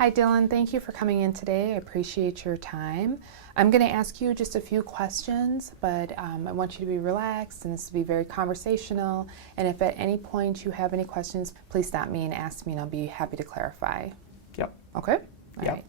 Hi, Dylan. Thank you for coming in today. I appreciate your time. I'm going to ask you just a few questions, but I want you to be relaxed and this will be very conversational. And if at any point you have any questions, please stop me and ask me, and I'll be happy to clarify. Yep. Okay? All Yep. right.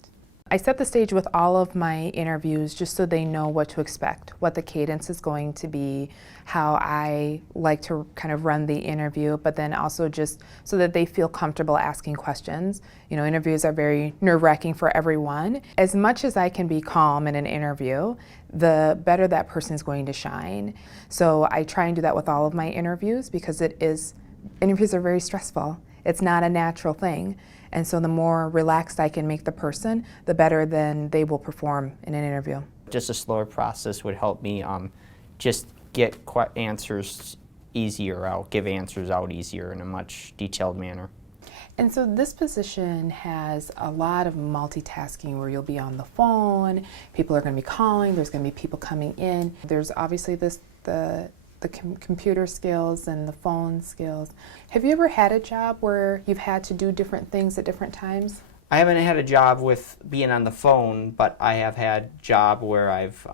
I set the stage with all of my interviews just so they know what to expect, what the cadence is going to be, how I like to kind of run the interview, but then also just so that they feel comfortable asking questions. You know, interviews are very nerve-wracking for everyone. As much as I can be calm in an interview, the better that person is going to shine. So I try and do that with all of my interviews because interviews are very stressful. It's not a natural thing. And so the more relaxed I can make the person, the better then they will perform in an interview. Just a slower process would help me just get answers easier out, give answers out easier in a much detailed manner. And so this position has a lot of multitasking where you'll be on the phone, people are going to be calling, there's going to be people coming in. There's obviously the computer skills and the phone skills. Have you ever had a job where you've had to do different things at different times? I haven't had a job with being on the phone, but I have had a job where I've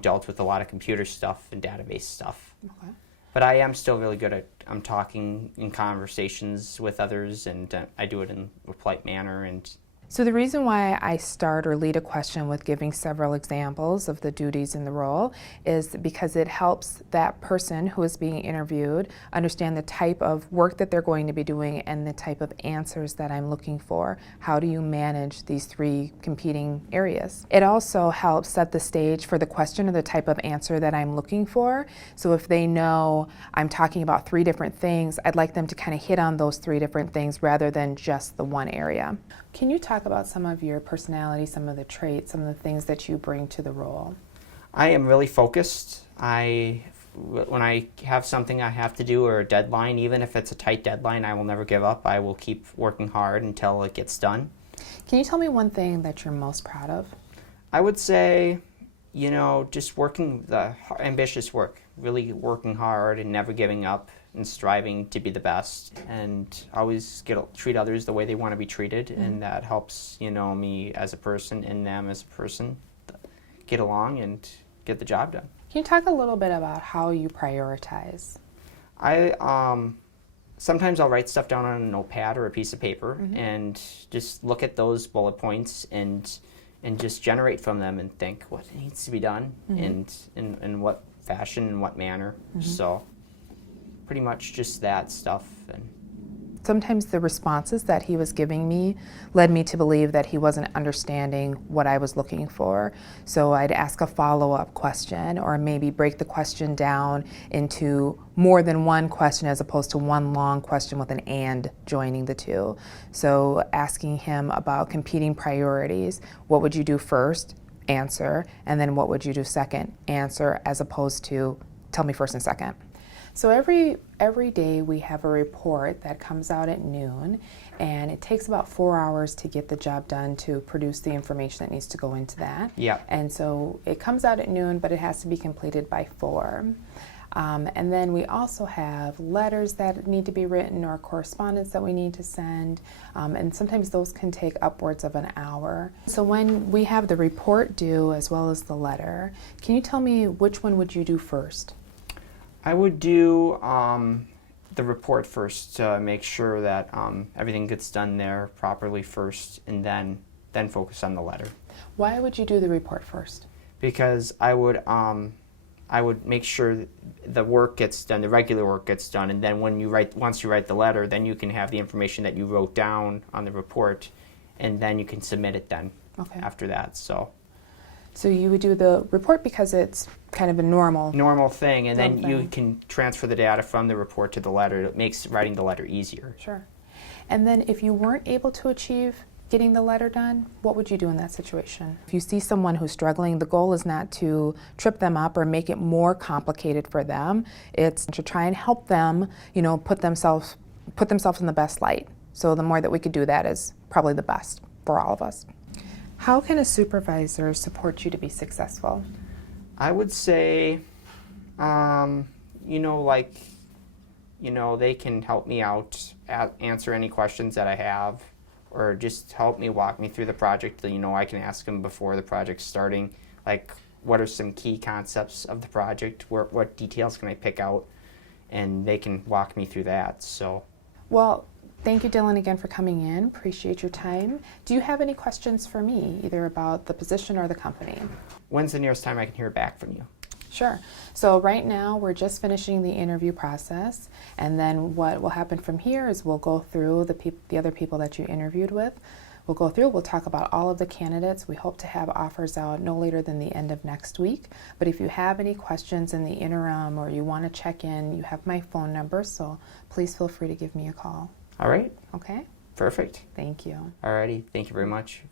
dealt with a lot of computer stuff and database stuff. Okay. But I am still really good at talking in conversations with others, and I do it in a polite manner. And So the reason why I start or lead a question with giving several examples of the duties in the role is because it helps that person who is being interviewed understand the type of work that they're going to be doing and the type of answers that I'm looking for. How do you manage these three competing areas? It also helps set the stage for the question or the type of answer that I'm looking for. So if they know I'm talking about three different things, I'd like them to kind of hit on those three different things rather than just the one area. Can you talk about some of your personality, some of the traits, some of the things that you bring to the role? I am really focused. When I have something I have to do or a deadline, even if it's a tight deadline, I will never give up. I will keep working hard until it gets done. Can you tell me one thing that you're most proud of? I would say, just working the ambitious work, really working hard and never giving up and striving to be the best and always treat others the way they want to be treated. Mm-hmm. And that helps, me as a person and them as a person get along and get the job done. Can you talk a little bit about how you prioritize? Sometimes I'll write stuff down on a notepad or a piece of paper. Mm-hmm. And just look at those bullet points and just generate from them and think what needs to be done. Mm-hmm. and in what fashion and what manner. Mm-hmm. So pretty much just that stuff. And sometimes the responses that he was giving me led me to believe that he wasn't understanding what I was looking for. So I'd ask a follow-up question or maybe break the question down into more than one question as opposed to one long question with an and joining the two. So asking him about competing priorities, what would you do first? Answer. And then what would you do second? Answer, as opposed to tell me first and second. So every day we have a report that comes out at noon, and it takes about 4 hours to get the job done to produce the information that needs to go into that. Yeah. And so it comes out at noon, but it has to be completed by 4. And then we also have letters that need to be written or correspondence that we need to send, and sometimes those can take upwards of an hour. So when we have the report due as well as the letter, can you tell me which one would you do first? I would do the report first to make sure that everything gets done there properly first, and then focus on the letter. Why would you do the report first? Because I would make sure the work gets done, the regular work gets done, and then once you write the letter, then you can have the information that you wrote down on the report, and then you can submit it then. Okay. After that. So you would do the report because it's kind of a normal thing, and then you can transfer the data from the report to the letter. It makes writing the letter easier. Sure. And then if you weren't able to achieve getting the letter done, what would you do in that situation? If you see someone who's struggling, the goal is not to trip them up or make it more complicated for them. It's to try and help them, put themselves in the best light. So the more that we could do that is probably the best for all of us. How can a supervisor support you to be successful? I would say, they can help me out, answer any questions that I have, or just help me walk me through the project. You know, I can ask them before the project's starting, like, what are some key concepts of the project? What details can I pick out? And they can walk me through that. So, Well, thank you, Dylan, again for coming in. Appreciate your time. Do you have any questions for me, either about the position or the company? when's the nearest time I can hear back from you? Sure. So right now we're just finishing the interview process, and then what will happen from here is we'll go through the other people that you interviewed with. We'll talk about all of the candidates. We hope to have offers out no later than the end of next week. But if you have any questions in the interim or you want to check in, you have my phone number, so please feel free to give me a call. All right, Okay? perfect. Thank you. Alrighty, thank you very much.